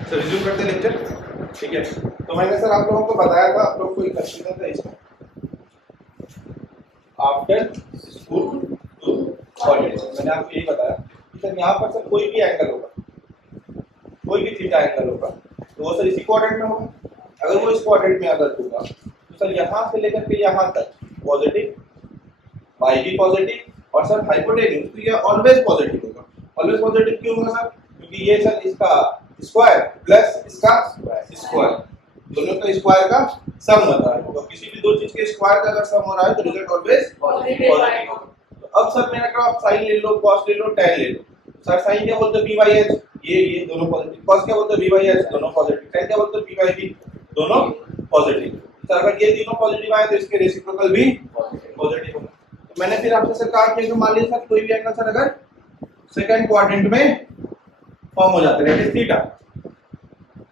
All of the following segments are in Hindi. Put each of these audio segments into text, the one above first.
सर रिज्यूम करते हैं लेक्चर, ठीक है। तो मैंने सर आप लोगों को बताया था, आप लोग को एक कंफ्यूजन था इसमें, आफ्टर स्कूल टू कॉलेज। मैंने आपको यही बताया कि सर यहाँ पर सर कोई भी एंगल होगा, कोई भी थीटा एंगल होगा, तो वो सर इसी क्वाड्रेंट में होगा। अगर वो इस क्वाड्रेंट में अगर होगा तो सर यहाँ से लेकर के यहाँ तक पॉजिटिव, y भी पॉजिटिव और सर हाइपोटेन्यूज, तो ये ऑलवेज पॉजिटिव होगा। ऑलवेज पॉजिटिव क्यों होगा सर? क्योंकि ये सर इसका स्क्वायर प्लस इसका स्क्वायर, दोनों का स्क्वायर का सम होता है। तो किसी भी दो चीज के स्क्वायर का अगर सम हो रहा है तो रिजल्ट ऑलवेज पॉजिटिव होगा। तो अब सर मेरा ग्राफ साइन ले लो, कॉस ले लो, tan ले लो। सर साइन क्या बोलते हैं b/h, ये दोनों पॉजिटिव। कॉस क्या बोलते हैं b/h, दोनों पॉजिटिव। tan क्या बोलते हैं p/b, दोनों पॉजिटिव। सर अगर ये तीनों पॉजिटिव आए तो इसके रेसिप्रोकल भी पॉजिटिव होगा। तो मैंने फिर आपसे सर कहा कि मान लीजिए सर कोई भी एंगल सर अगर सेकंड क्वाड्रेंट में फॉर्म हो जाता है थीटा,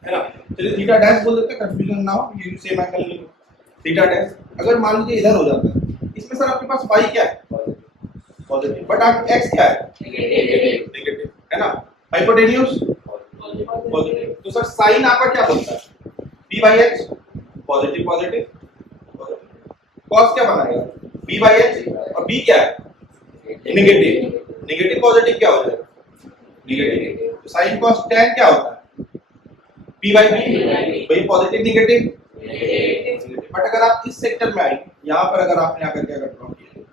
है ना, चलिए थीटा डैश बोल देते हैं, कंफ्यूजन ना हो, ये सेम एंगल लिखो थीटा डैश। अगर मान लीजिए इधर हो जाता है, इसमें सर आपके पास y क्या है, पॉजिटिव, बट आप x क्या है, नेगेटिव, है ना, हाइपोटेन्यूज पॉजिटिव। तो सर साइन आपका क्या बनता है, p/h, positive positive positive. Cos क्या बनाएगा, b/h, और b क्या है, नेगेटिव, नेगेटिव पॉजिटिव क्या हो जाएगा, नेगेटिव। तो साइन कॉस tan क्या होता है, p/b, वही पॉजिटिव नेगेटिव। बट अगर आप इस सेक्टर में आए, यहाँ पर अगर आपने आकर के अगर ड्रॉ किया,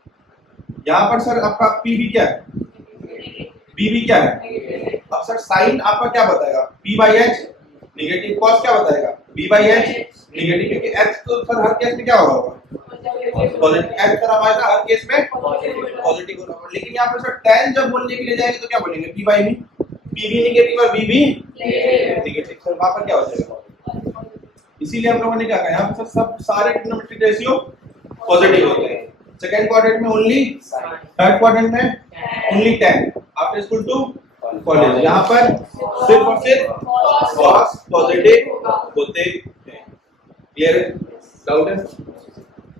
यहाँ पर सर आपका p भी क्या है, b भी क्या है। अब सर साइन आपका क्या बताएगा, p/h नेगेटिव, कॉस क्या बताएगा, b/h नेगेटिव, क्योंकि h तो सर हर केस में क्या होगा, पॉजिटिव। h सर हमारा हर केस में पॉजिटिव होगा। लेकिन यहाँ पर सर tan जब बोलने के लिए जाएंगे तो क्या बोलेंगे, p/b, p भी नेगेटिव और b भी नेगेटिव, सर वहां पर क्या हो जाएगा, इसीलिए हम लोगों ने क्या कहा, यहाँ पर सब सारे ट्रिग्नोमेट्रिक रेशियो पॉजिटिव होते हैं। सेकंड क्वाड्रेंट में ओनली, थर्ड क्वाड्रेंट में only tan, after school to college यहाँ पर सिर्फ और सिर्फ कॉस पॉजिटिव होते हैं। क्लियर है, डाउट है?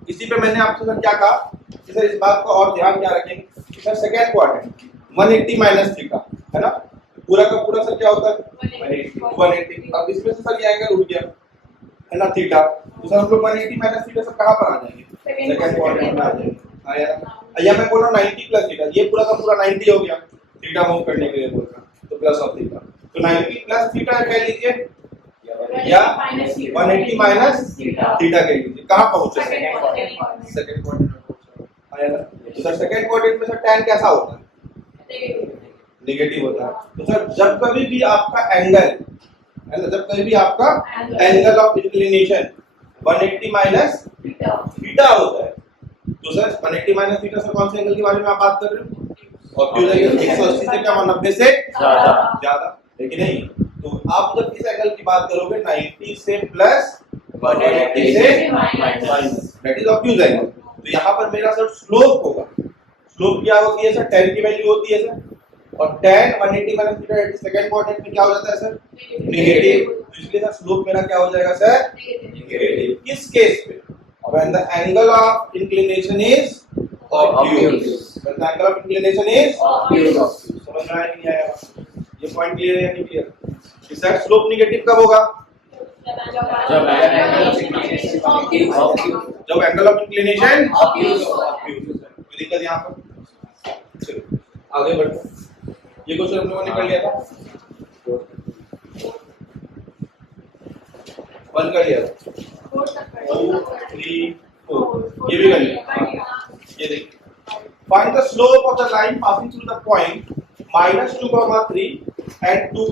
इसी पे मैंने आपसे सर क्या कहा कि सर इस बात को और ध्यान क्या रखेंगे कि sir second quadrant 180 minus theta, है ना, पूरा का पूरा सर क्या होता है 180। अब इसमें से सर ये एंगल उठ गया, है ना, थीटा, तो सर हम लोग 180 माइनस थीटा सर कहां पर आ जाएंगे, सेकंड क्वाड्रेंट में आ जाएंगे। हां यार, या मैं बोल रहा हूं 90 प्लस थीटा, ये पूरा का पूरा 90 हो गया, थीटा मूव करने के लिए बोल रहा हूं, तो प्लस ऑफ थीटा, तो 90 प्लस थीटा कह लीजिए या 180 माइनस थीटा कह लीजिए। कहां पहुंचे, सेकंड क्वाड्रेंट में पहुंचे। हां यार, तो सर सेकंड क्वाड्रेंट में सर tan कैसा होता है, नेगेटिव होता है। तो सर जब कभी भी आपका एंगल, है ना, जब कभी भी आपका angle of inclination 180 minus theta होता है, तो सर 180 माइनस थीटा सर कौन से एंगल के बारे में आप बात कर रहे हो, ऑब्ट्यूज एंगल 180 से क्या 90 से ज्यादा, लेकिन नहीं। तो आप जब इस एंगल की बात करोगे 90 से प्लस 180 से minus, that is obtuse angle. तो यहाँ पर मेरा सर स्लोप होगा, स्लोप क्या होती है सर, tan की वैल्यू होती है सर, और tan 180 minus theta second quadrant में क्या हो जाता है सर, नेगेटिव। तो इसलिए सर स्लोप मेरा क्या हो जाएगा सर, नेगेटिव। किस केस पे, when the angle of inclination is obtuse, when the angle of inclination is obtuse। समझ में आया कि नहीं आया, ये पॉइंट क्लियर है या नहीं क्लियर? कि सर स्लोप नेगेटिव कब होगा, जब एंगल ऑफ इंक्लिनेशन ऑब्ट्यूज है। कोई दिक्कत यहाँ पर? चलो आगे बढ़ते, ये क्वेश्चन हम लोगों ने कर लिया था, 1 कर लिया, 2 3 4 ये भी कर लिया। ये देखिए, find the slope of the line passing through the point -2, 3 and 2,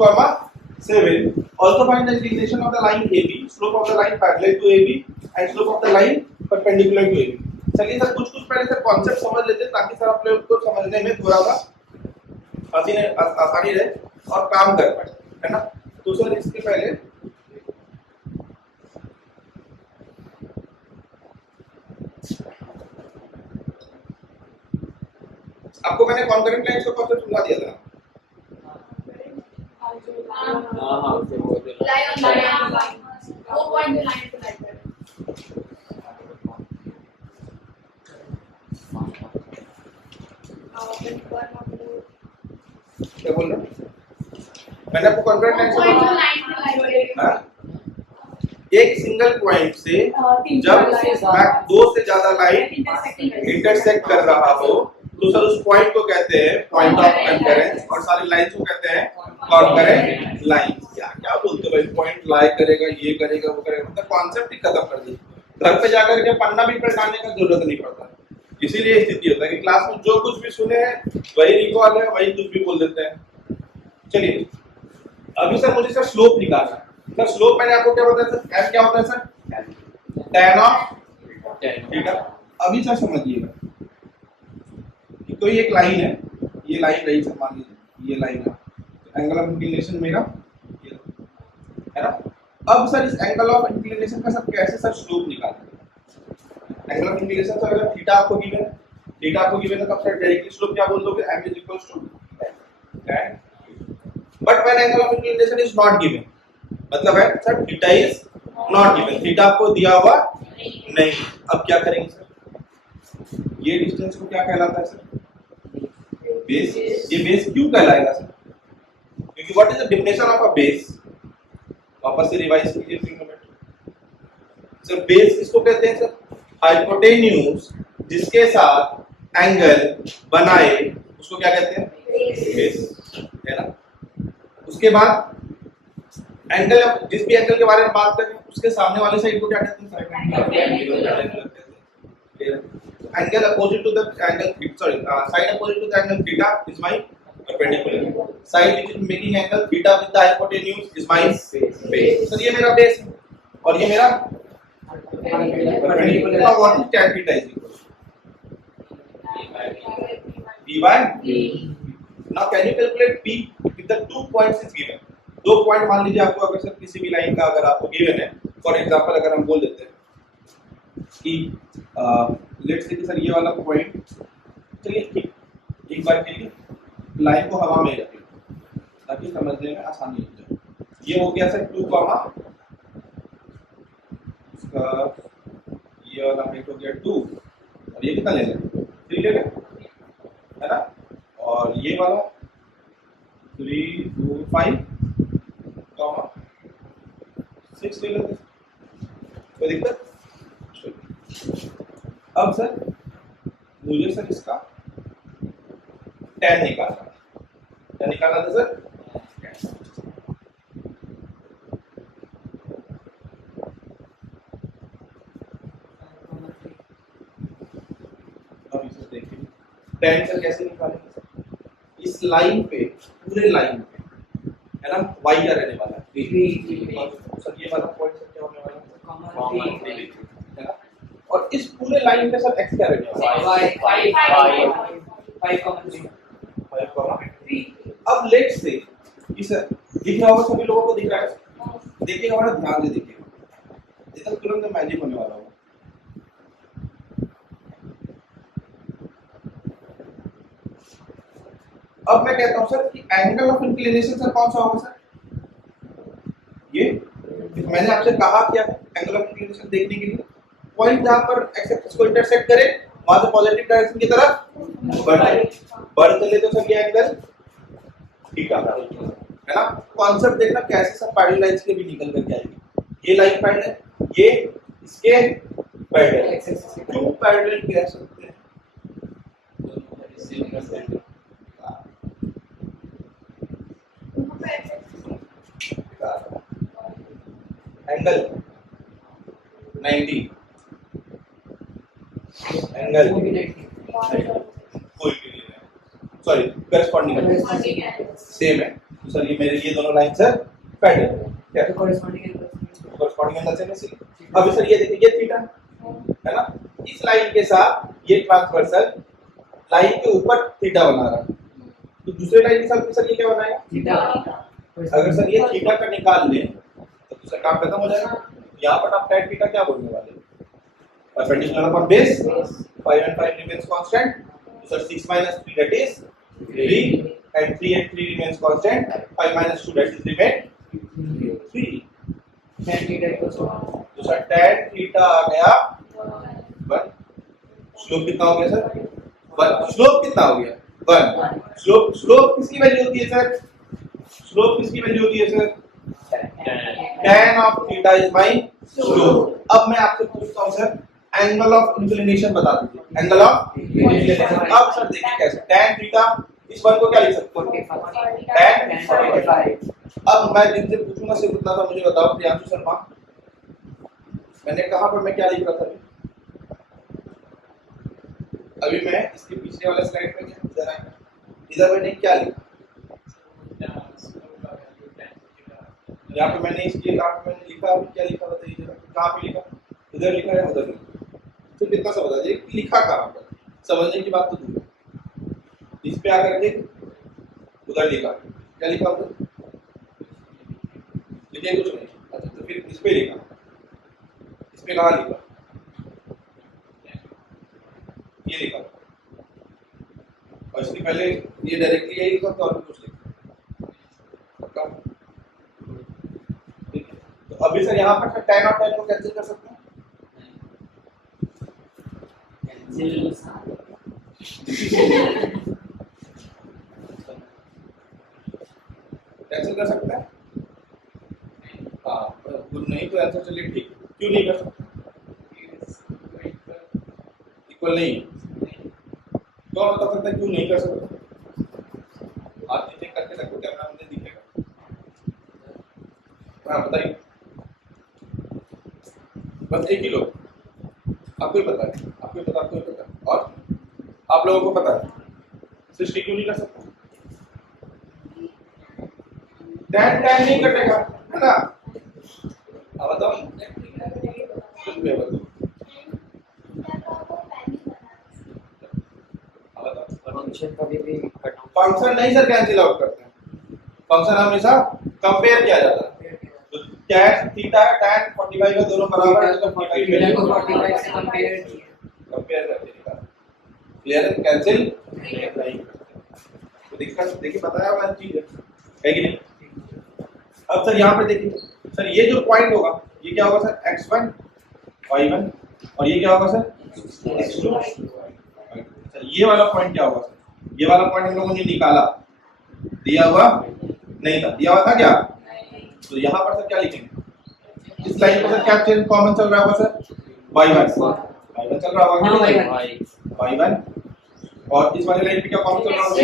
7। Also find the inclination of the line AB, slope of the line parallel to AB and slope of the line perpendicular to AB। चलिए सर कुछ पहले सर कॉन्सेप्ट समझ लेते हैं ताकि सर आप लोग को समझने में थोड़ा सा आसानी रहे और काम कर पाए, है ना। तो सर इसके पहले आपको मैंने कॉन्करेंट लाइंस का कॉन्सेप्ट समझा दिया था। क्या बोल रहे हैं? मैंने आपको कॉन्करेंट लाइन से एक सिंगल पॉइंट से जब दो से ज्यादा लाइन इंटरसेक्ट कर रहा हो तो सर उस पॉइंट को कहते हैं पॉइंट ऑफ कंकरेंस, और सारी लाइंस को कहते हैं कॉन्करेंट लाइन। क्या क्या बोलते भाई, पॉइंट लाई करेगा, ये करेगा, वो करेगा, मतलब कॉन्सेप्ट ही खत्म कर दिया। घर पे जाकर के पन्ना भी पलटाने का जरूरत नहीं पड़ता। इसीलिए स्थिति होता है कि क्लास में जो कुछ भी सुने हैं वही रिकॉल है, वही कुछ भी बोल देते हैं। चलिए अभी सर मुझे सर स्लोप निकालना है। सर स्लोप मैंने आपको क्या बताया सर, एफ क्या होता है सर, tan ऑफ थीटा। अभी सर समझिएगा कि कोई एक लाइन है, ये लाइन रही सर, मान लीजिए ये लाइन है, एंगल ऑफ इंक्लिनेशन मेरा ये है ना। अब सर इस एंगल ऑफ इंक्लिनेशन का सर कैसे सर स्लोप निकालना है। एंगल ऑफ इंक्लिनेशन सर अगर थीटा आपको गिवन है, थीटा आपको गिवन है, तब सर डायरेक्टली स्लोप क्या बोल दोगे, m is equals to tan। But when angle of inclination is not given, मतलब है sir theta is not given, theta आपको दिया हुआ नहीं। अब क्या करेंगे सर, ये डिस्टेंस को क्या कहलाता है सर, बेस। ये बेस क्यों कहलाएगा सर, क्योंकि what is the definition of a base, वापस से रिवाइज कीजिए ट्रिग्नोमेट्री। सर बेस किसको कहते हैं सर, हाइपोटेन्यूज जिसके साथ एंगल बनाए उसको क्या कहते हैं, बेस, है ना। उसके बाद एंगल, जिस भी एंगल के बारे में बात करें उसके सामने वाले साइड को क्या कहते हैं, angle opposite to the angle, sorry side opposite to the angle theta is my perpendicular, side which is making angle theta with the hypotenuse is my base. Sir ये मेरा बेस है और ये मेरा perpendicular. Now what is tan theta is equal b by d। Now can you calculate p with the 2 points is given. 2 point मान लीजिए आपको, अगर सर किसी भी लाइन का अगर आपको गिवन है, फॉर एग्जांपल अगर हम बोल देते हैं कि लेट्स से कि सर ये वाला पॉइंट, चलिए एक बार के लिए लाइन को हवा में रखें ताकि समझने में आसानी हो जाए। ये हो गया सर 2, इसका ये वाला हाइट हो गया 2, और ये कितना ले लें, 3 ले लें, है ना। और ये वाला 3 2 5 6 ले लेते, कोई दिक्कत। अब सर मुझे सर इसका tan निकालना है, क्या निकालना था सर, अब इसे देखिए tan सर कैसे निकालेंगे सर, इस लाइन पे, पूरे लाइन पे, है ना, y क्या रहने वाला है, सर ये वाला पॉइंट सर क्या होने वाला है, है ना। और इस पूरे लाइन पे सर x क्या रहने वाला है, 5,3। अब लेट्स से इस दिख रहा होगा, सभी लोगों को दिख रहा है, देखिएगा बड़ा ध्यान से देखिएगा, ये तो तुरंत मैजिक होने वाला होगा। अब मैं कहता हूं सर कि एंगल ऑफ इंक्लिनेशन सर कौन सा होगा सर, ये मैंने आपसे कहा क्या है, एंगल ऑफ इंक्लिनेशन देखने के लिए पॉइंट जहां पर एक्स एक्सिस को इंटरसेक्ट करे वहां से पॉजिटिव डायरेक्शन की तरफ बढ़ चले तो सर ये एंगल थीटा है ना। कॉन्सेप्ट देखना कैसे सब पैरेलल लाइंस के भी निकल करके आएगी। ये लाइन पैरेलल, ये इसके पैरेलल, क्यों पैरेलल कह सकते हैं, एंगल 90, एंगल कोई भी नहीं है, सॉरी करस्पॉन्डिंग सेम है। तो सर ये मेरे ये दोनों लाइन सर पैरेलल, क्या करस्पॉन्डिंग एंगल से नहीं। अब सर ये देखिए ये थीटा है ना, इस लाइन के साथ ये ट्रांसवर्सल लाइन के ऊपर थीटा बना रहा है, तो दूसरे लाइन के साथ सर ये क्या बनाएगा थीटा। अगर सर ये थीटा का निकाल लें तो सर काम खत्म हो जाएगा। यहाँ पर आप tan थीटा क्या बोलने वाले, perpendicular upon base, 5 and 5 remains constant, so 6 minus 3 that is 3, and 3 and 3 remains constant, 5 minus 2 that is remain 3, tan theta equals to 1, तो सर tan थीटा आ गया 1। स्लोप कितना हो गया सर 1, स्लोप कितना हो गया 1। स्लोप किसकी वैल्यू होती है सर, स्लोप किसकी वैल्यू होती है sir? tan of theta is my slope. अब मैं आपसे पूछता हूं सर एंगल ऑफ इंक्लिनेशन बता दीजिए। एंगल ऑफ इंक्लिनेशन अब सर देखिए कैसे tan थीटा इस वन को क्या लिख सकते हैं? tan 45। अब मैं जिनसे पूछूंगा सिर्फ इतना सा मुझे बताओ प्रियांशु शर्मा, मैंने कहां पर मैं क्या लिख रहा था अभी मैं इसके पीछे वाले स्लाइड में इधर आए, इधर मैंने क्या लिखा? यहाँ पे मैंने इसके मैंने लिखा अभी क्या लिखा बताइए जरा, कहाँ पे लिखा? इधर लिखा है उधर लिखा? सिर्फ इतना सा बता दीजिए लिखा कहाँ पर, समझने की बात तो दूर है। इस पे आकर के उधर लिखा, क्या लिखा उधर? लिखे कुछ नहीं। अच्छा तो फिर इस पे लिखा, इस पे कहाँ लिखा? ये लिखा, और इसके पहले ये डायरेक्टली यही लिखा तो और कुछ लिखा। तो अभी सर यहाँ पर tan और tan को कैंसिल कर सकते हैं? कैंसिल कर सकते हैं? हाँ नहीं तो आंसर चलिए ठीक, क्यों नहीं कर सकते? इक्वल नहीं, कौन बता सकता है क्यों नहीं कर सकते? आप नीचे करके रखो, कैमरा में दिखेगा। हाँ बताइए, बस एक ही लोग, आपको ही पता है, आपको ही पता, आपको ही पता, और आप लोगों को पता है सृष्टि क्यों नहीं कर सकता? tan नहीं कटेगा है ना? अब बताओ फंक्शन नहीं सर कैंसिल आउट करते हैं, फंक्शन हमेशा कंपेयर किया जाता है। तो tan थीटा tan 45 है, दोनों बराबर है तो 45 को 45 से कंपेयर करके निकाल, क्लियर है? कैंसिल नहीं। तो देखिए बताया मैं चीज है कि नहीं? अब सर यहाँ पे देखिए सर ये जो पॉइंट होगा ये क्या होगा सर? x1 y1 और ये क्या होगा सर? x2 सर ये वाला पॉइंट क्या होगा सर? ये वाला पॉइंट हम लोगों ने निकाला, दिया हुआ नहीं था, दिया हुआ था क्या? तो यहाँ पर सर क्या लिखेंगे? इस लाइन पर सर क्या चेंज कॉमन चल रहा होगा सर? y1 चल रहा होगा, y1 और इस वाले लाइन पे क्या कॉमन चल रहा होगा?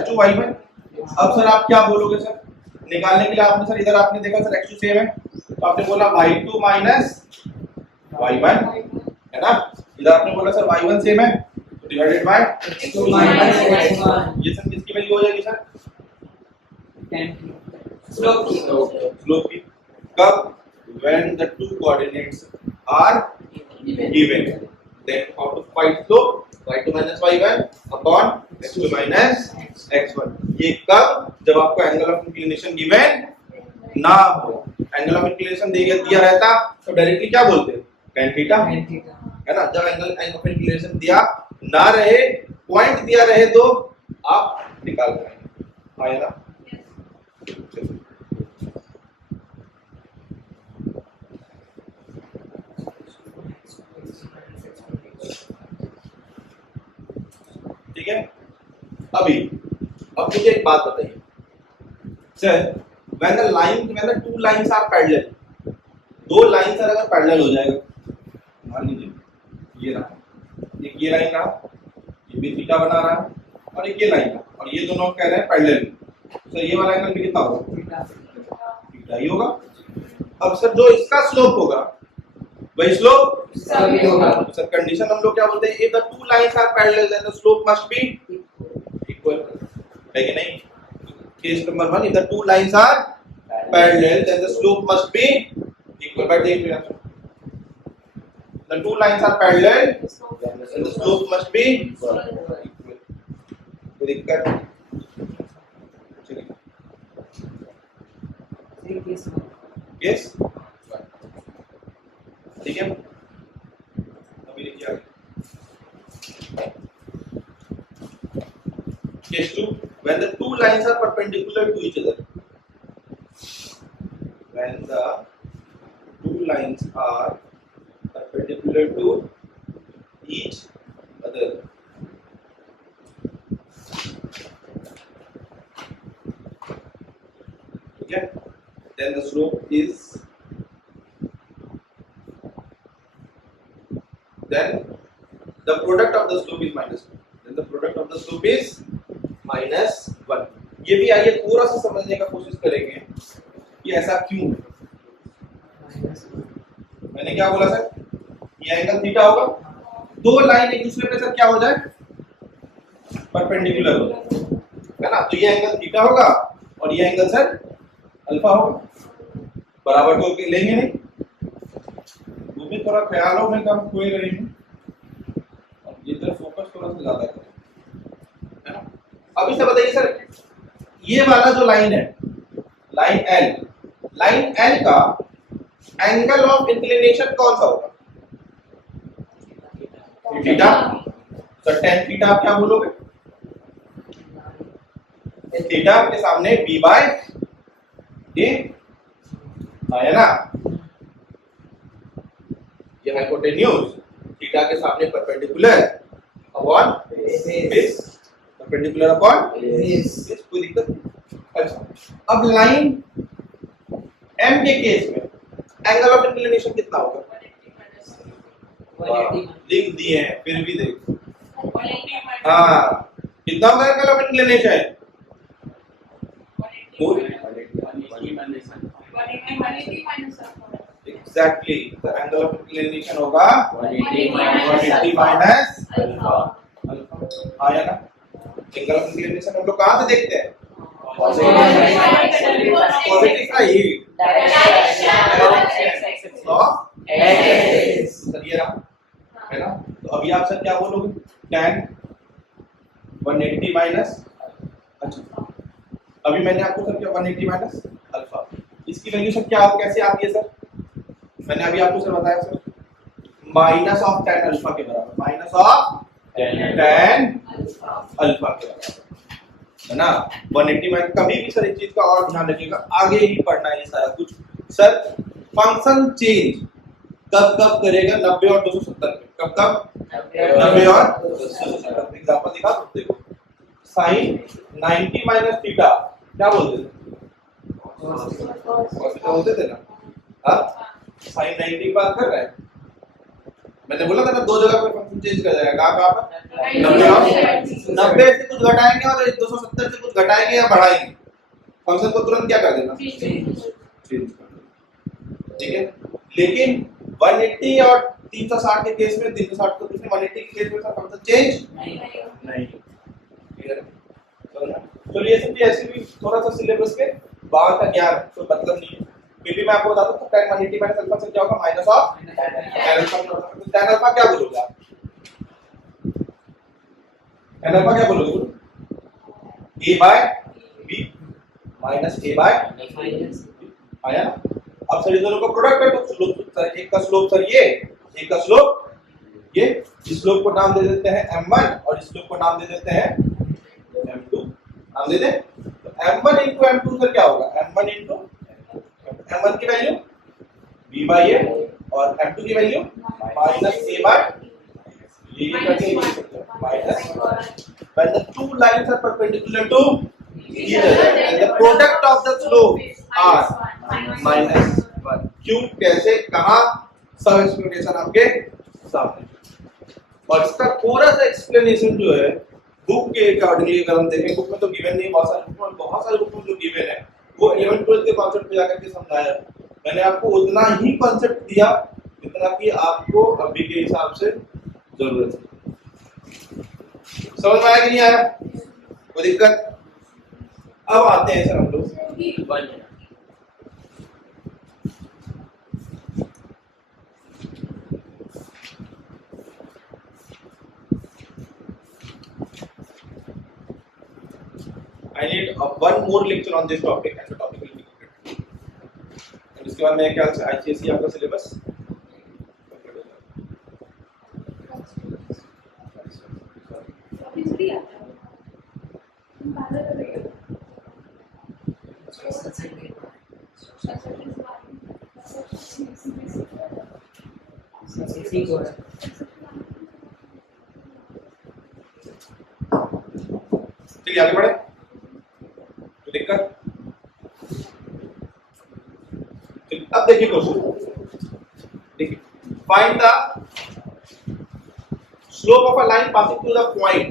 x2 y1। अब सर आप क्या बोलोगे सर निकालने के लिए? आपने सर इधर आपने देखा सर x2 सेम है तो आपने बोला y2 माइनस y1 है ना? इधर आपने बोला सर y1 सेम है तो divided by x2 minus x1। ये सर किसकी वैल्यू हो जाएगी सर? स्लोप की। कब? when the two coordinates are given, then how to find slope? y2 minus y1 upon x2 minus x1। ये कब? जब आपको एंगल ऑफ इंक्लिनेशन गिवन ना हो। एंगल ऑफ इंक्लिनेशन दिया रहता तो डायरेक्टली क्या बोलते हैं? tan थीटा है ना? जब एंगल ऑफ इंक्लिनेशन दिया ना रहे, पॉइंट दिया रहे तो आप निकाल पाएंगे, आया ना? ठीक है? अब मुझे एक बात बताइए sir, when the two lines are parallel, दो लाइन सर अगर पैरेलल हो जाएगा, मान लीजिए ये रहा, एक ये लाइन रहा, ये भी थीटा बना रहा है और एक ये लाइन रहा, और ये दोनों कह रहे हैं पैरेलल, सर ये वाला एंगल भी कितना होगा? थीटा ही होगा। अब सर जो इसका स्लोप होगा वही स्लोप भी होगा। सर कंडीशन हम लोग क्या बोलते हैं? if the two lines are parallel then the slope must be equal, है कि नहीं? Case number 1, if the two lines are parallel then the slope must be equal। बैठ जाइए फिर, the two lines are parallel then the slope must be equal। कोई दिक्कत? यस ठीक है, अभी लिखिए case 2, when the two lines are perpendicular to each other, when the two lines are perpendicular to each other, ठीक है, then the slope is then the product of the slope is -1, then the product of the slope is -1। ये भी आइए थोड़ा सा समझने का कोशिश करेंगे कि ऐसा क्यों है। मैंने क्या बोला सर, ये एंगल थीटा होगा, दो लाइन एक दूसरे पे सर क्या हो जाए, परपेंडिकुलर हो जाए, है ना। तो ये एंगल थीटा होगा और ये एंगल सर अल्फा होगा, बराबर तो लेंगे नहीं, वो भी थोड़ा ख्यालों में कम खोए रहे हैं और इधर फोकस थोड़ा सा ज्यादा करें, है ना। अब इसे बताइए सर, ये वाला जो लाइन है, लाइन एल का एंगल ऑफ इंक्लिनेशन कौन सा होगा, थीटा। सर tan थीटा आप क्या बोलोगे, थीटा के सामने b बाय a है ना, ये हाइपोटेन्यूज थीटा के सामने perpendicular upon base, perpendicular upon base, कोई दिक्कत नहीं। अच्छा, अब लाइन m के केस में एंगल ऑफ इंक्लिनेशन कितना होगा, लिख दिए हैं फिर भी देखो, हाँ कितना होगा angle of inclination, exactly the angle of inclination होगा 180 माइनस अल्फा, आया ना। एंगल ऑफ इंक्लिनेशन हम लोग कहां से देखते हैं, पॉजिटिव का ही सर ये रहा, है ना। तो अभी आप सर क्या बोलोगे, tan 180 माइनस, अच्छा अभी मैंने आपको सर क्या 180 माइनस अल्फा, इसकी वैल्यू सर क्या कैसे आती है सर, मैंने अभी आपको सर बताया sir minus of tan alpha के बराबर, माइनस ऑफ tan अल्फा के बराबर, है ना। 180 माइनस, कभी भी सर एक चीज का और ध्यान रखिएगा, आगे ही पढ़ना है सारा कुछ सर, फंक्शन चेंज कब कब करेगा 90 और 270 में, कब कब 90 और 270। एग्जांपल दिखा सकते हो, sin 90 माइनस थीटा क्या बोलते थे, बोलते थे ना, हाँ sin 90 की बात कर रहे हैं, मैंने बोला था ना दो जगह पे फंक्शन चेंज कर जाएगा, कहाँ पर 90 से कुछ घटाएंगे और 270 से कुछ घटाएंगे या बढ़ाएंगे, फंक्शन को तुरंत क्या कर देना, चेंज कर देना, ठीक है। लेकिन 180 और 360 के केस में 360 को 180 के केस में फंक्शन चेंज नहीं, क्लियर। तो ये सब ऐसे भी थोड़ा सा सिलेबस के बाहर का ज्ञान, तो मतलब नहीं है, फिर भी मैं आपको बताता हूं tan 180 माइनस अल्फा से क्या होगा, माइनस ऑफ tan अल्फा क्या बोलोगे आप, tan अल्फा क्या बोलोगे, a by b minus a by आया ना। अब सर इन दोनों का प्रोडक्ट है, तो स्लोप सर एक का स्लोप सर ये, एक का स्लोप ये, इस स्लोप को नाम दे देते हैं m1 और इस स्लोप को नाम दे देते हैं m2, नाम दे दें। तो m1 into m2 सर क्या होगा, m1 into m1 की वैल्यू b by a और m2 की वैल्यू माइनस a by ये करके minus, when the two lines are perpendicular to each other and the product of the slopes are -1, क्यों कैसे कहां, सब एक्सप्लेनेशन आपके सामने। और इसका थोड़ा सा एक्सप्लेनेशन जो है बुक के अकॉर्डिंगली अगर हम देखें, बुक में तो गिवन नहीं, बहुत सारे बुक में जो गिवन है वो 11 12 के कॉन्सेप्ट पे जाकर के समझाया, मैंने आपको उतना ही कॉन्सेप्ट दिया जितना कि आपको अभी के हिसाब से जरूरत है। समझ में आया कि नहीं आया, कोई दिक्कत। अब आते हैं सर हम लोग I need one more lecture on this topic and the topic will be completed. और इसके बाद मेरे ख्याल से ICSE आपका सिलेबस ठीक है, आगे बढ़े, तो दिक्कत देखिए क्वेश्चन, देखिए find the slope of a line passing through the point.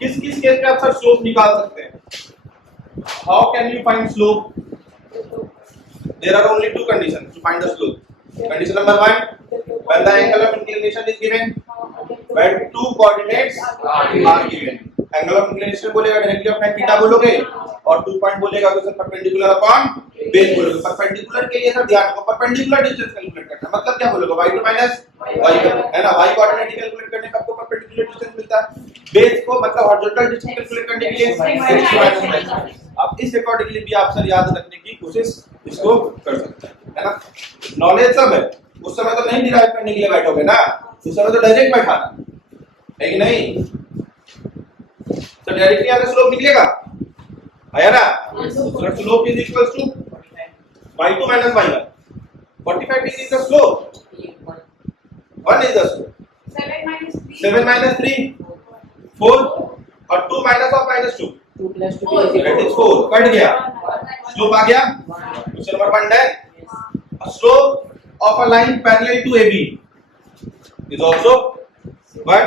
किस किस केस में आप सर स्लोप निकाल सकते हैं? How can you find slope? There are only two conditions to find the slope. Condition number 1, when the angle of inclination is given, when two coordinates are given. Angle of inclination बोलेगा डायरेक्टली अपना थीटा बोलोगे और 2 पॉइंट बोलेगा तो सर परपेंडिकुलर अपॉन बेस बोलोगे। परपेंडिकुलर के लिए सर ध्यान रखो, परपेंडिकुलर डिस्टेंस कैलकुलेट करना मतलब क्या बोलोगे, y2 माइनस y1 है ना, y कोऑर्डिनेट कैलकुलेट करने का आपको परपेंडिकुलर डिस्टेंस मिलता है, बेस को मतलब हॉरिजॉन्टल डिस्टेंस कैलकुलेट करने के लिए x माइनस। अब इस अकॉर्डिंगली भी आप सर याद रखने की कोशिश इसको कर सकते हैं, है ना। नॉलेज सब है, उस समय तो नहीं डिराइव करने के लिए बैठोगे ना, उस समय तो डायरेक्ट बैठाना है कि नहीं, तो डायरेक्टली आगे स्लोप निकलेगा, आया ना। सो slope is equals to y2 minus y1, 45 degree is the slope, 1 is the slope, 7 minus 3 4 और 2 minus of minus 2 that is 4, cut गया, स्लोप आ गया। क्वेश्चन नंबर 1 है, a slope of a line parallel to AB is also 1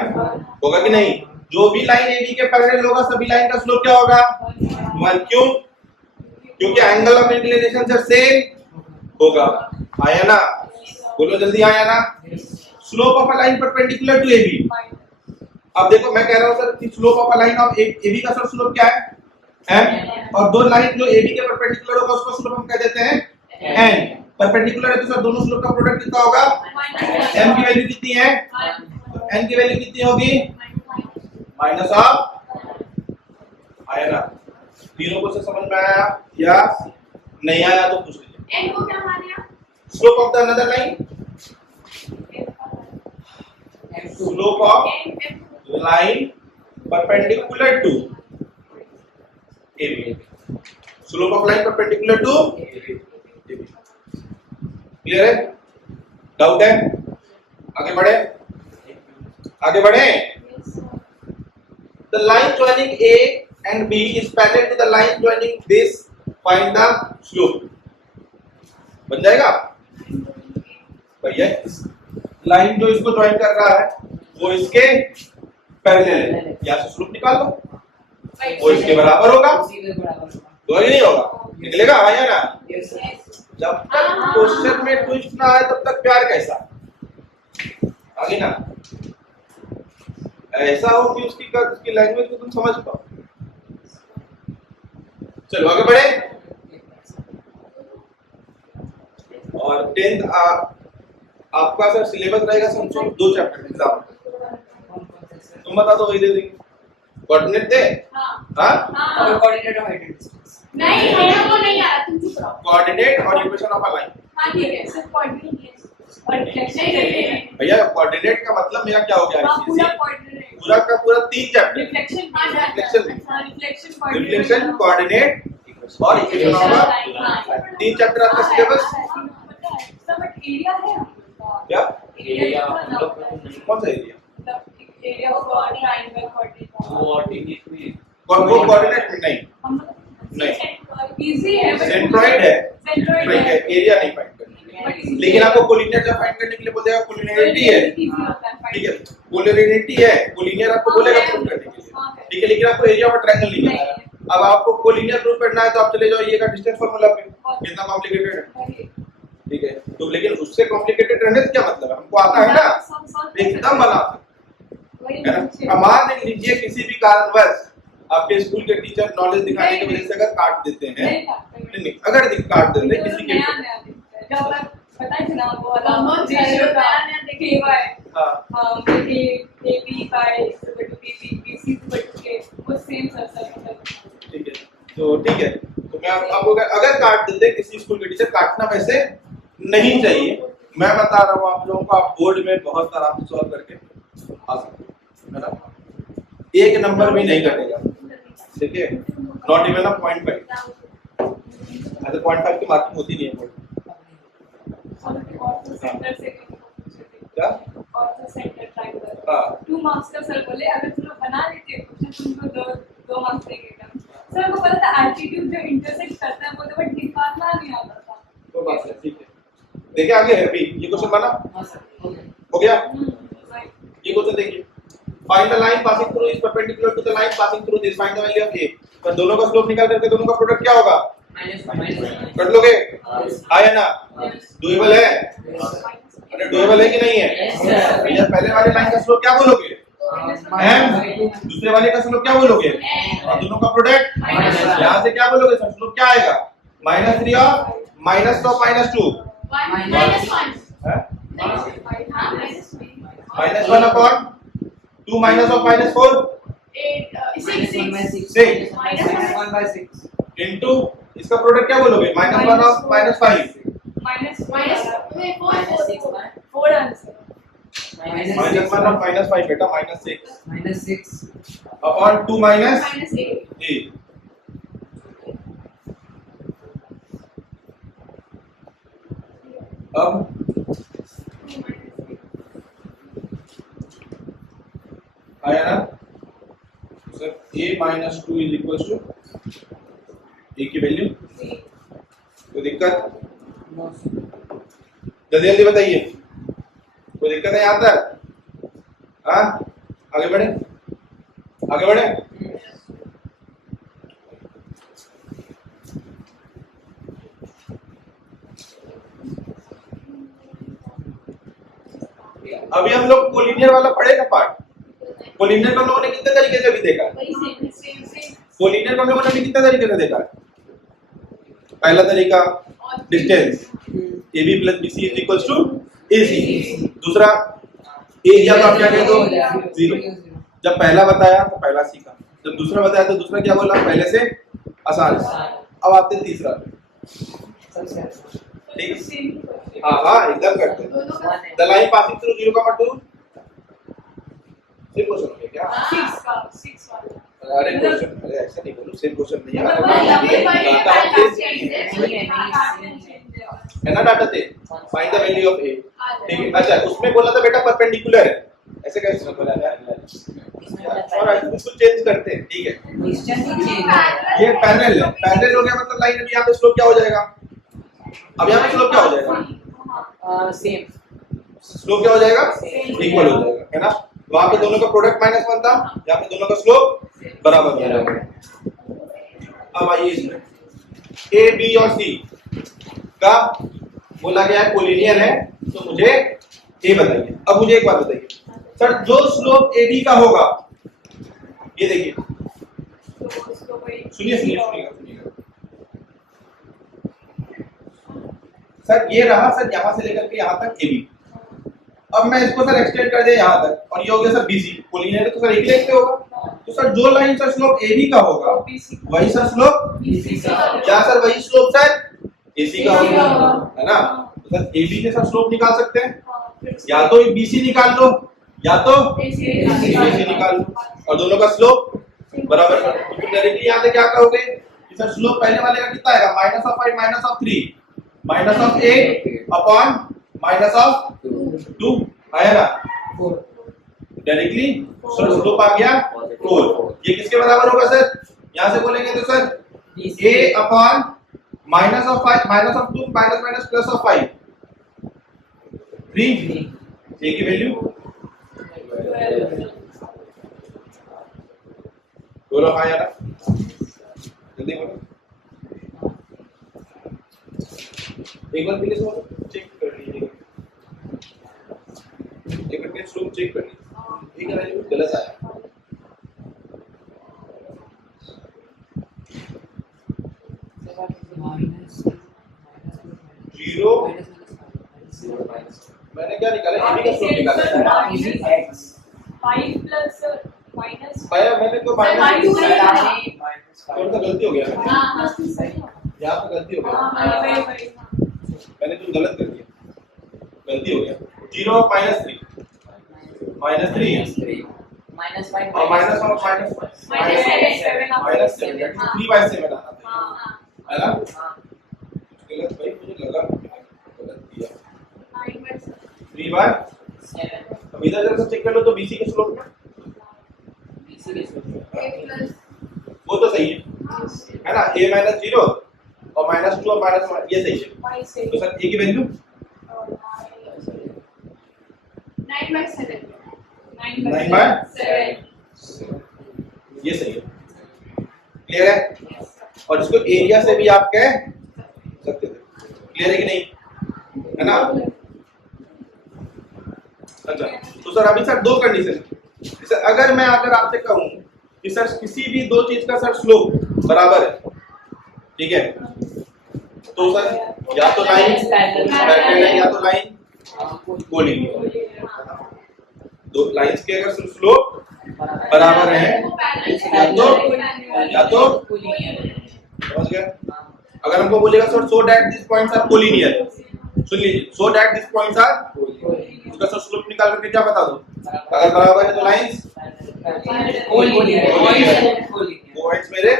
होगा कि नहीं? जो भी लाइन AB के पैरेलल होगा सभी लाइन का स्लोप क्या होगा? 1। क्यों? क्योंकि angle of inclination sir same होगा, आया ना, बोलो जल्दी, आया ना। Slope of a line perpendicular to AB। अब देखो मैं कह रहा हूं सर कि slope of a line of AB का सर स्लोप क्या है? m, और दो लाइन जो AB के परपेंडिकुलर होगा उसका स्लोप हम कह देते हैं n। परपेंडिकुलर है तो सर दोनों स्लोप का प्रोडक्ट कितना होगा? m की वैल्यू कितनी है? तो n की वैल्यू कितनी होगी? माइनस ऑफ, आया ना। तीनों को से समझ में आया या नहीं आया तो पूछ लीजिए। n को क्या माने आप? Slope of the another line, slope of line perpendicular to AB, slope of line perpendicular to AB। Clear है? डाउट है? आगे बढ़े, आगे बढ़े। The line joining A and B is parallel to the line joining this, find the slope। बन जाएगा भैया, लाइन जो इसको ज्वाइन कर रहा है वो इसके पैरेलल है, या से स्लोप निकाल लो, वो इसके बराबर होगा, तो ही नहीं होगा, निकलेगा, आया ना। जब तक क्वेश्चन में ट्विस्ट ना आए तब तक प्यार कैसा, आगे ना, ऐसा हो कि उसकी लैंग्वेज को तुम समझ पाओ। चलो आगे बढ़े। और 10th आपका सर सिलेबस रहेगा समझो 2 चैप्टर एग्जाम, तुम बता दो वही दे देंगे। कोऑर्डिनेट दे, हाँ कोऑर्डिनेट और हाइट डिस्टेंस नहीं है, वो नहीं आ रहा, तुम चुप रहो। कोऑर्डिनेट और इक्वेशन ऑफ अ लाइन। हाँ ठीक है, सिर्फ कोऑर्डिनेट और रिफ्लेक्शन भैया कोऑर्डिनेट का मतलब मेरा क्या हो गया? पूरा कोऑर्डिनेट, पूरा का पूरा 3 चैप्टर, रिफ्लेक्शन रिफ्लेक्शन, कोऑर्डिनेट और इक्वेशन ऑफ अ 3 चैप्टर आपका सिलेबस। बट एरिया है क्या एरिया कौन सा area? Area of triangle coordinate, वो कोऑर्डिनेट में नहीं, नहीं इजी है, सेंट्रॉइड है, सेंट्रॉइड है, एरिया नहीं फाइंड करना, लेकिन आपको कोलिनियर जब फाइंड करने के लिए बोलेगा कोलिनियरिटी है, ठीक है, कोलिनियरिटी है, कोलिनियर आपको बोलेगा प्रूव करने के लिए, ठीक है, लेकिन आपको एरिया ऑफ ट्रायंगल नहीं पता है। अब आपको कोलिनियर प्रूव करना है तो आप चले जाओ ये का डिस्टेंस फार्मूला पे, कितना कॉम्प्लिकेटेड है, ठीक है, तो लेकिन उससे कॉम्प्लिकेटेड रहने से क्या मतलब है, हमको आता है ना एकदम बना है ना। मान लीजिए किसी भी कारणवश आपके स्कूल के टीचर नॉलेज दिखाने की वजह से अगर काट देते हैं, नहीं अगर काट देते हैं किसी के, पता है ना वो वाला रेशियो का KY हां AB बाय BB BC के वो सेम सर, ठीक है, तो ठीक है, तो मैं आपको अगर काट देते किसी स्कूल के टीचर, काटना वैसे नहीं चाहिए, मैं बता रहा हूँ आप लोगों को, आप बोर्ड में बहुत आराम से सॉल्व करके आ सकते हैं, है ना, 1 नंबर भी नहीं कटेगा, ठीक है, नॉट इवन अ 0.5, ऐसे 0.5 की मार्किंग होती नहीं है बोर्ड। सेंटर से क्या और सेंटर ट्रायंगल, हां 2 मार्क्स का सर बोले अगर तुम लोग बना लेते क्वेश्चन तुमको 2 मार्क्स देंगे। सर को पता था एल्टीट्यूड जो इंटरसेक्ट करता है वो तो बट निकालना नहीं आता था, वो बात है, ठीक है, देखिए आगे है अभी ये क्वेश्चन बना हाँ सर हो गया right. ये क्वेश्चन देखिए find the line passing through is perpendicular to the line passing through this find the value of a तो दोनों का स्लोप निकाल करके दोनों का प्रोडक्ट क्या होगा माइनस कर लोगे हाँ या ना Yes. डुएबल है Minus अरे डुएबल है कि नहीं है Yes, sir. भैया पहले वाले लाइन का स्लोप क्या बोलोगे m दूसरे वाले का स्लोप क्या बोलोगे और दोनों का प्रोडक्ट Minus. यहाँ से क्या बोलोगे सर स्लोप क्या आएगा -3 और -2 -2 -1 अपॉन 2 माइनस ऑफ -4 इनटू इसका प्रोडक्ट क्या बोलोगे -1 of -5 minus -4 four answer. -1 of -5 बेटा -6 -6 अपॉन 2 माइनस Minus 8. 8 अब आया ना sir a minus 2 is equals to a की वैल्यू कोई दिक्कत जल्दी जल्दी बताइए कोई दिक्कत है यहाँ तक हाँ आगे बढ़े अभी हम लोग कोलिनियर वाला पढ़े ना पार्ट कोलिनियर को हम लोगों ने कितने तरीके से भी देखा है कोलिनियर को हम लोगों ने भी कितने तरीके से देखा है पहला तरीका distance AB plus BC is equals to AC दूसरा एरिया को आप क्या कहते हो 0 जब पहला बताया तो पहला सीखा जब दूसरा बताया तो दूसरा क्या बोला पहले से आसान अब आते हैं तीसरा ठीक हाँ एकदम करते हैं द लाइन पासिंग थ्रू 0,2 सिर्फ क्वेश्चन हो गया क्या Six वाला. अरे क्वेश्चन अरे ऐसा नहीं बोलो सेम क्वेश्चन नहीं है ना डाटा थे find the value of a ठीक है अच्छा उसमें बोला था बेटा परपेंडिकुलर है ऐसे कैसे बोला था और कुछ चेंज करते हैं ठीक है ये पैरेलल है पैरेलल हो गया मतलब लाइन अभी यहाँ पे स्लोप क्या हो जाएगा अब यहाँ पे स्लोप क्या हो जाएगा सेम स्लोप क्या हो जाएगा इक्वल हो जाएगा है ना वहां पे दोनों का प्रोडक्ट -1 था यहाँ पे दोनों का स्लोप बराबर हो जाएगा अब आइए इसमें a b और c का बोला गया है कोलिनियर है तो मुझे a बताइए अब मुझे एक बात बताइए सर जो स्लोप ab का होगा ये देखिए सुनिए सर ये रहा सर यहाँ से लेकर के यहाँ तक ab अब मैं इसको सर एक्सटेंड कर दिया यहाँ तक और ये हो गया सर BC कोलिनियर तो सर एक लेग पे होगा तो सर जो लाइन सर स्लोप AB का होगा वही सर स्लोप क्या सर वही स्लोप सर AC का होगा है ना तो सर AB के सर स्लोप निकाल सकते हैं या तो BC निकाल लो या तो AC निकाल लो और दोनों का स्लोप बराबर कर दो तो डायरेक्टली यहाँ से क्या करोगे कि सर स्लोप पहले वाले का कितना आएगा -5 -3 -8 अपॉन -2 आया ना 4 डायरेक्टली सर स्लोप आ गया 4 ये किसके बराबर होगा सर यहाँ से बोलेंगे तो सर a अपॉन -5 -2 +5 3 a की वैल्यू बोलो हाँ यार जल्दी बोलो एक बार प्लीज चेक कर लीजिए एक बार स्लोप चेक कर लीजिए एक वैल्यू गलत आया जीरो मैंने क्या निकाला AB का स्लोप निकाला Five plus minus. मैंने तो Minus थोड़ा सा गलती हो गया यहाँ पे गलती हो गया मैंने तो गलत कर दिया गलती हो गया 0 -3 -3 और -1 -7 3/7 आना था है ना गलत भाई मुझे लगा गलत दिया 3/7 अब इधर जरा चेक कर लो तो BC के स्लोप में वो तो सही है ना a -0 और -2 और -1 ये सही है तो सर a की वैल्यू 9/7 ये सही है, क्लियर है। और इसको एरिया से भी आप कह सकते थे, क्लियर है कि नहीं, है ना। अच्छा तो सर अभी सर दो कंडीशन, सर अगर मैं आपसे कहूं कि सर किसी भी दो चीज का सर स्लोप बराबर है, ठीक है, तो सर या तो लाइन पैरेलल है या तो लाइन कोलिनियर, दो लाइंस के अगर स्लोप बराबर है या तो समझ गए। अगर हमको बोलेगा sir so that this points are collinear, सुन लीजिए, so that this points are, उसका सर स्लोप निकाल करके क्या बता दो, अगर बराबर है तो लाइंस पॉइंट्स मेरे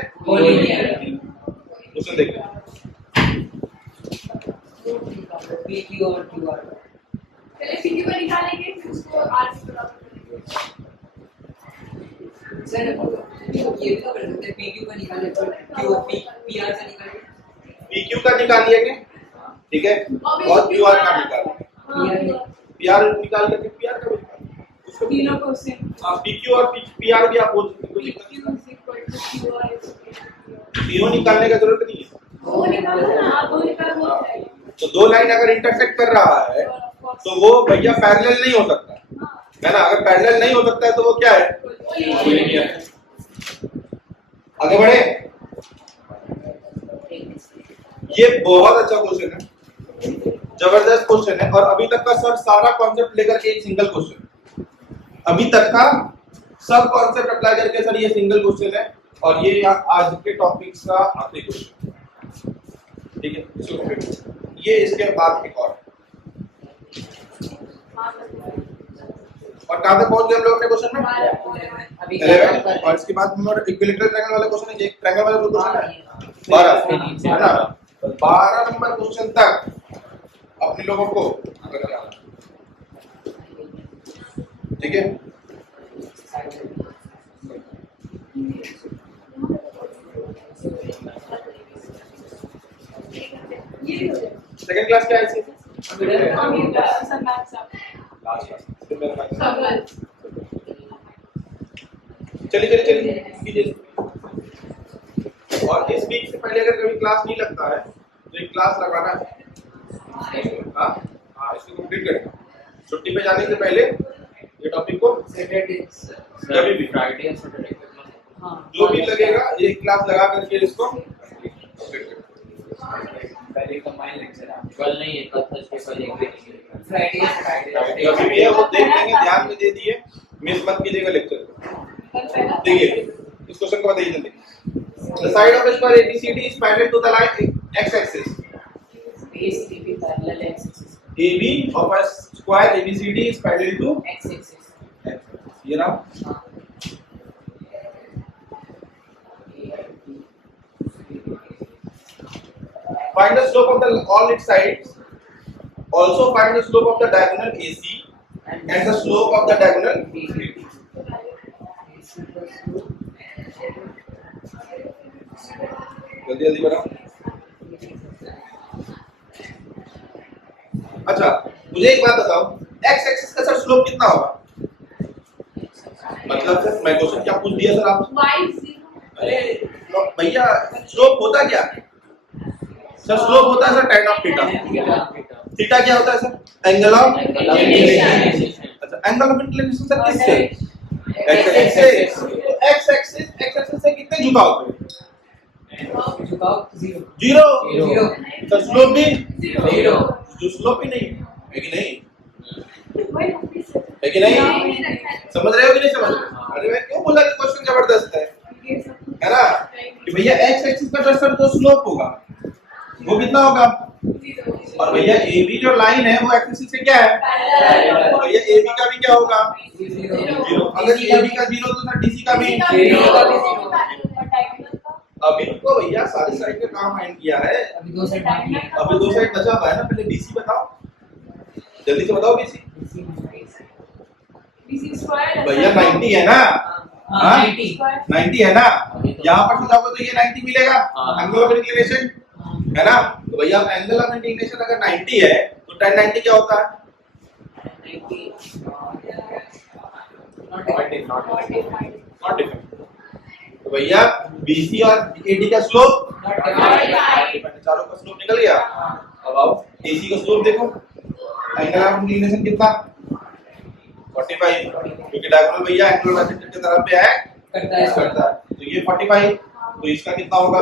क्वेश्चन देखते हैं। PQ और QR पहले PQ को निकालेंगे फिर उसको R से बराबर करेंगे। सर ये भी तो कर सकते हैं, PQ का निकाले तो PR का निकाले, PQ का निकालिए, ठीक है, और QR का निकालिए, PR निकाल करके PR का भी निकालिए, उसको तीनों को सेम PQ और PR भी आप बोल सकते हो, तीनों निकालने का जरूरत नहीं है। वो निकालो ना, आप वो निकालो हो जाएगा। तो दो लाइन अगर इंटरसेक्ट कर रहा है तो वो भैया पैरेलल नहीं हो सकता है ना, अगर पैरेलल नहीं हो सकता है तो वो क्या है, कोलिनियर है। आगे बढ़े, ये बहुत अच्छा क्वेश्चन है, जबरदस्त क्वेश्चन है, और अभी तक का सर सारा कॉन्सेप्ट लेकर के एक सिंगल क्वेश्चन, अभी तक का सब कॉन्सेप्ट अप्लाई करके सर ये सिंगल क्वेश्चन है, और ये आज के टॉपिक्स का आखिरी क्वेश्चन, ठीक है। ये इसके बाद एक और कहां तक पहुंच गए हम लोग अपने क्वेश्चन में, अभी 11, और इसके बाद हम इक्विलेटरल ट्रायंगल वाला क्वेश्चन है, एक ट्रायंगल वाला क्वेश्चन है 12 है ना, 12 नंबर क्वेश्चन तक अपने लोगों को आगे जाना, ठीक है। सेकंड क्लास क्या है इसकी, चलिए कीजिए। और इस वीक से पहले अगर कभी क्लास नहीं लगता है तो एक क्लास लगाना है, हाँ इसको कंप्लीट करें, छुट्टी पे जाने से पहले ये टॉपिक को कभी भी फ्राइडे या सैटरडे जो भी लगेगा एक क्लास लगा करके इसको कंप्लीट करें। पहले कंबाइन लेक्चर है, कल नहीं है, कल थर्सडे को लेंगे, फ्राइडे अभी भी है वो देख लेंगे, ध्यान में दे दिए, मिस मत कीजिएगा लेक्चर। देखिए इस क्वेश्चन को बताइए जल्दी। The side of a square ABCD is parallel to the line x-axis. ACB parallel x-axis. AB of a square ABCD is parallel to x-axis. ये ना, find the slope of the all its sides. Also find the slope of the diagonal AC and the slope of the diagonal BD. जल्दी बनाओ। अच्छा मुझे एक बात बताओ, x एक्सिस का सर स्लोप कितना होगा, मतलब सर मैं क्वेश्चन क्या पूछ दिया सर आपसे, अरे भैया स्लोप होता क्या सर, स्लोप होता है sir tan of theta, theta क्या होता है सर, एंगल ऑफ इंक्लिनेशन। अच्छा एंगल ऑफ इंक्लिनेशन सर किससे, x एक्सिस से कितने झुकाव पे, झुकाव 0 जीरो, 0 सर स्लोप भी जीरो, जो स्लोप ही नहीं है कि नहीं, है कि नहीं, समझ रहे हो कि नहीं समझ रहे, अरे मैं क्यों बोला कि क्वेश्चन जबरदस्त है ना, कि भैया x एक्सिस का जो सर जो स्लोप होगा वो कितना होगा, और भैया AB जो लाइन है वो x एक्सिस से क्या है, भैया AB का भी क्या होगा, 0, अगर AB का 0 तो सर DC का भी 0। अभी तो भैया सारी साइड का काम फाइंड किया है, अभी दो साइड बाकी है, अभी दो साइड बचा हुआ है ना, पहले BC बताओ, जल्दी से बताओ BC, भैया 90 है ना, हाँ 90 है ना, यहाँ पर जाओगे तो ये 90 मिलेगा, एंगल ऑफ इंक्लिनेशन है ना, तो भैया एंगल ऑफ इंक्लिनेशन अगर 90 है तो tan 90 क्या होता है, Not defined. Not defined. तो भैया BC और AD का स्लोप चारों का स्लोप निकल गया। अब आओ AC का स्लोप देखो, एंगल ऑफ इंक्लिनेशन कितना 45, क्योंकि डायगोनल भैया एंगल बाइसेक्टर की तरफ पे एक्ट करता है, तो ये 45, तो इसका कितना होगा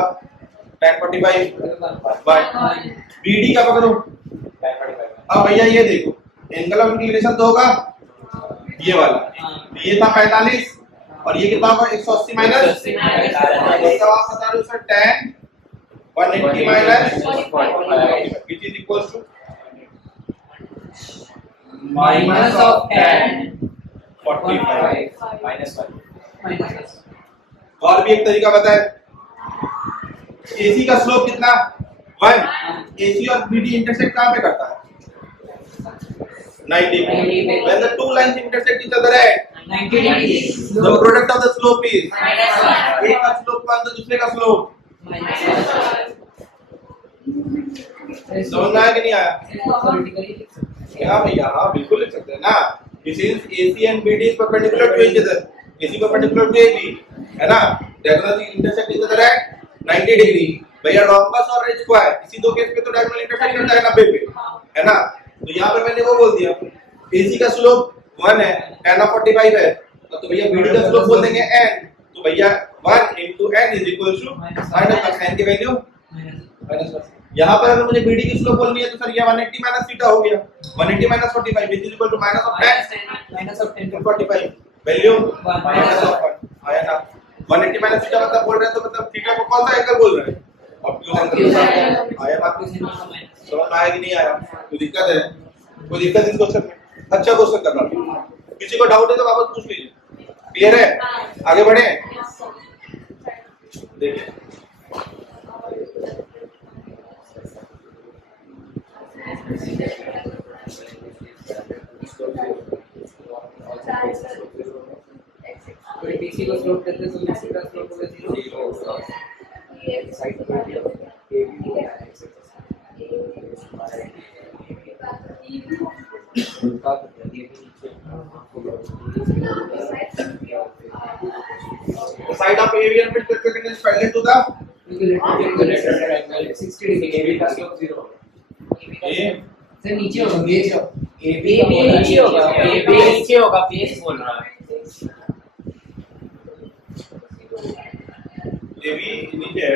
tan 45 बाय BD का पकड़ो। अब भैया ये देखो एंगल ऑफ इंक्लिनेशन तो होगा ये वाला, ये था 45 और ये कितना होगा 180 माइनस, तो आप बता दो sir tan 180 minus 45 which is equals to Minus of 10 45 minus 1. और भी एक तरीका बताए, AC का स्लोप कितना 1, AC और BD इंटरसेक्ट कहां पे करता है 90 पे। When the two lines intersect each other at 90 degrees. the product of the slope is -1. एक का स्लोप 1 तो दूसरे का स्लोप समझ में आया कि नहीं आया? हाँ भैया हाँ बिल्कुल लिख सकते हैं ना। Since AC and BD is perpendicular to each other, AC perpendicular to AB है ना, diagonal intersect each other at 90 degree. भैया रोम्बस और रेड स्क्वायर इसी दो केस पे तो डायगोनल इंटरसेक्ट करता है 90 पे, है ना। तो यहाँ पे मैंने वो बोल दिया AC का स्लोप 1 है, tan of 45 है, तो भैया BD का स्लोप बोल देंगे n, तो भैया 1 into n is equal to -1, n की वैल्यू -1। यहाँ पर अगर मुझे BD की स्लोप बोलनी है तो सर ये 180 माइनस थीटा हो गया, 180 minus 45 which is equal to minus of 10 into 45 value minus of 1 आया ना। 180 माइनस थीटा मतलब बोल रहे हैं तो मतलब थीटा को कौन सा एंगल बोल रहे हैं, ऑब्ट्यूज एंगल आया बात। समझ में आया कि नहीं आया? कोई दिक्कत है? कोई दिक्कत इस क्वेश्चन में? अच्छा क्वेश्चन करना, किसी को डाउट है तो वापस पूछ लीजिए। क्लियर है? आगे बढ़े। देखिए BC को स्लोप देते तो BC का स्लोप होगा 0। साइड पर AB the side of AB and BD perpendicular is parallel to the angle 60 degree। AB का स्लोप 0 से नीचे होगा, बेस AB नीचे होगा, AB नीचे होगा, बेस बोल रहा है। AB नीचे है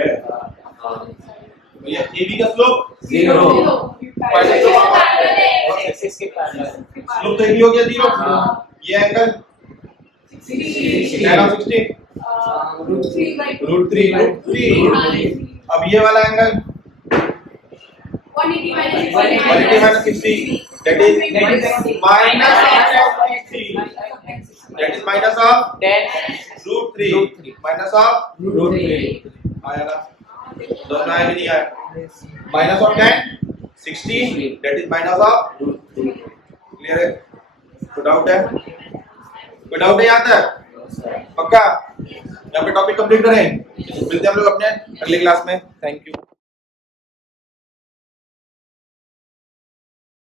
भैया, AB का स्लोप 0 और एक्सिस के पैरेलल स्लोप तो AB हो गया 0। ये एंगल tan of 60 √3। अब ये वाला angle 180 180 minus 60 that is minus of 60, that is minus of 10 √3 minus of √3 आया ना, दोनों आया कि नहीं आया? minus of 10 60 that is minus of √3। Clear है? कोई डाउट है? कोई डाउट है यहाँ तक? पक्का? यहाँ पे टॉपिक कंप्लीट करें, मिलते हैं हम लोग अपने अगले क्लास में। Thank you.